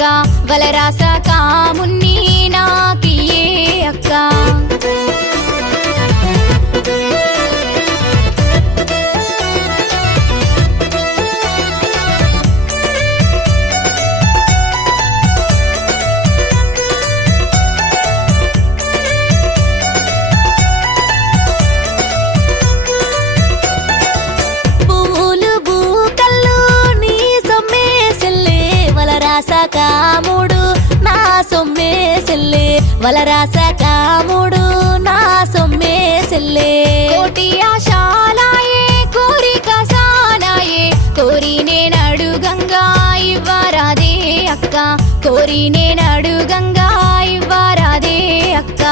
అక్క వలరాస కామున్ని నాకియే అక్క కాముడు నా సొమ్మే సెల్లే వలరాస కాముడు నా సొమ్మే సెల్లే కోటి ఆశాలాయే కోరిక సానాయే కోరి నేనడుగంగా ఇవ్వరాదే అక్క కోరి నేనడుగంగా ఇవ్వరాదే అక్క